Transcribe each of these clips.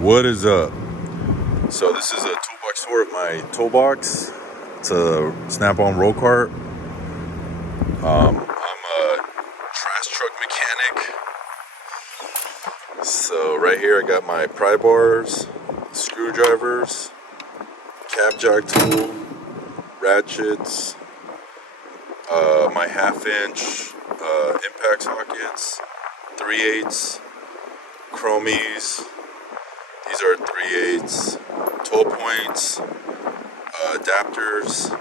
What is up? So this is a toolbox tour of my toolbox. It's a Snap-on roll cart. I'm a trash truck mechanic. So right here I got my pry bars, screwdrivers, cab jack tool, ratchets, my half-inch impact sockets, 3/8, chromies. These are 3/8, 12 points, adapters. Oh,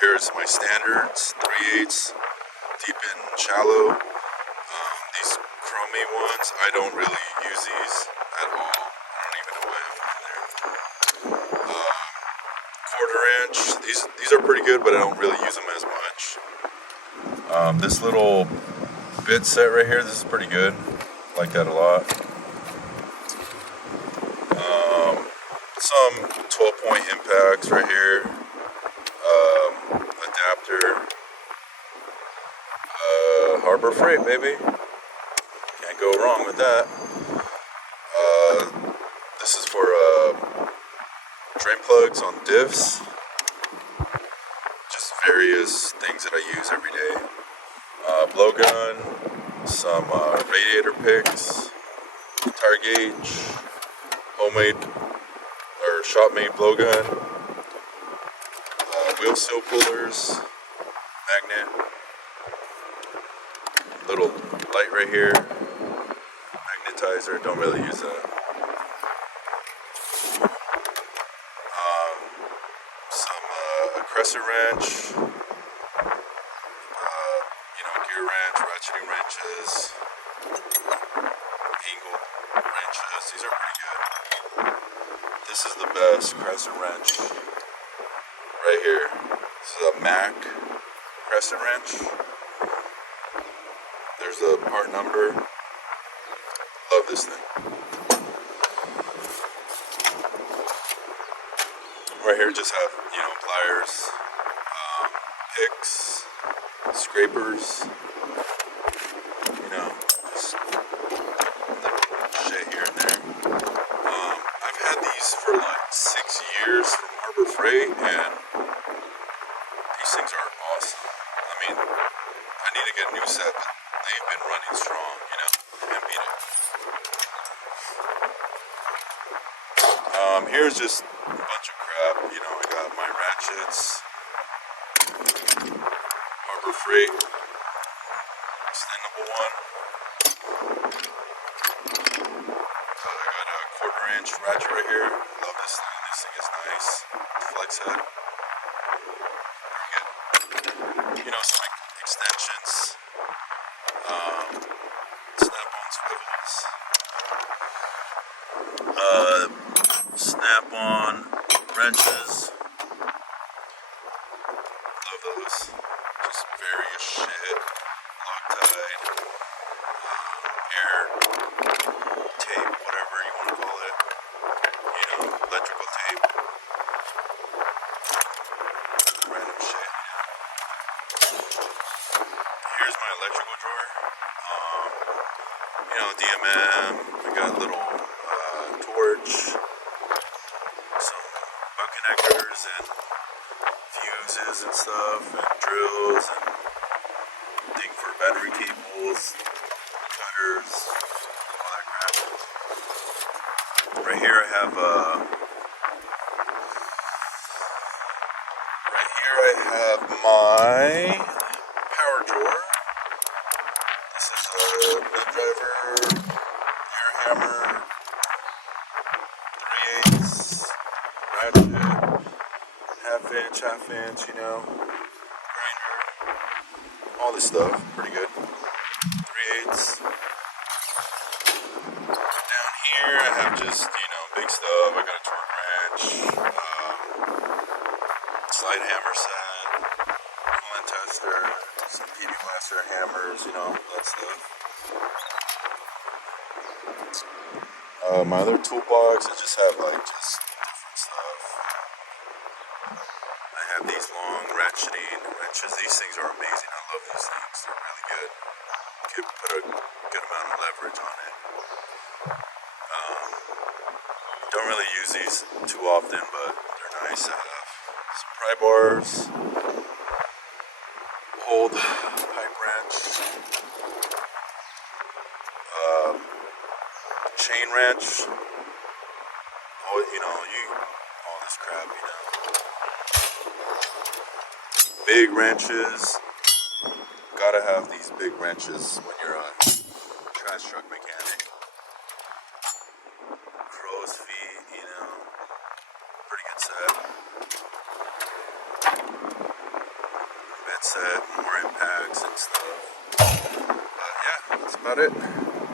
here's my standards, 3/8, deep and shallow. These chromey ones, I don't really use these at all. I don't even know why I have them in there. 1/4 inch, these are pretty good, but I don't really use them as much. This little bit set right here, this is pretty good. Like that a lot. Some 12-point impacts right here. Adapter. Harbor Freight, baby. Can't go wrong with that. This is for drain plugs on diffs. Just various things that I use every day. Blowgun, some radiator picks, tire gauge, homemade or shop-made blowgun, wheel seal pullers, magnet, little light right here, magnetizer. Don't really use that. Some crescent wrench, gear wrench, ratcheting wrenches, angle wrenches. These are pretty good. This is the best crescent wrench right here. This is a Mac crescent wrench. There's the part number. Love this thing. Right here just have, pliers, picks, scrapers, just little shit here and there. I've had these for like 6 years from Harbor Freight, and these things are awesome. I mean, I need to get a new set, but they've been running strong, can't beat it. Here's just a bunch of crap, I got my ratchets, Harbor Freight, extendable one. I got a 1/4 inch ratchet right here. Love this thing. This thing is nice. Flex head. Very good. Some extensions. Snap-on swivels. Snap-on wrenches. Love those. Just various shit. Loctite. Air tape, whatever you want to call it. Electrical tape. Random shit. Here's my electrical drawer. DMM. I got a little torch, some butt connectors and fuses and stuff, and drills, and thing for battery cables, cutters, all that crap. Right here I have my power drawer. This is a nut driver, air hammer, 3/8, ratchet, half inch, grinder, all this stuff, pretty good. 3/8. Down here I have just, big stuff. I got a torque wrench, slide hammer set, coolant tester, some PD blaster hammers, that stuff. My other toolbox, I just have just different stuff. I have these long ratcheting wrenches. These things are amazing. I love these things. They're really good. Could put a good amount of leverage on it. Don't really use these too often, but they're nice to have. Some pry bars, old pipe wrench, chain wrench. Oh, all this crap, Big wrenches. Gotta have these big wrenches when you're a trash truck mechanic. Crow's feet, pretty good set. Bed set, more impacts and stuff. But yeah, that's about it.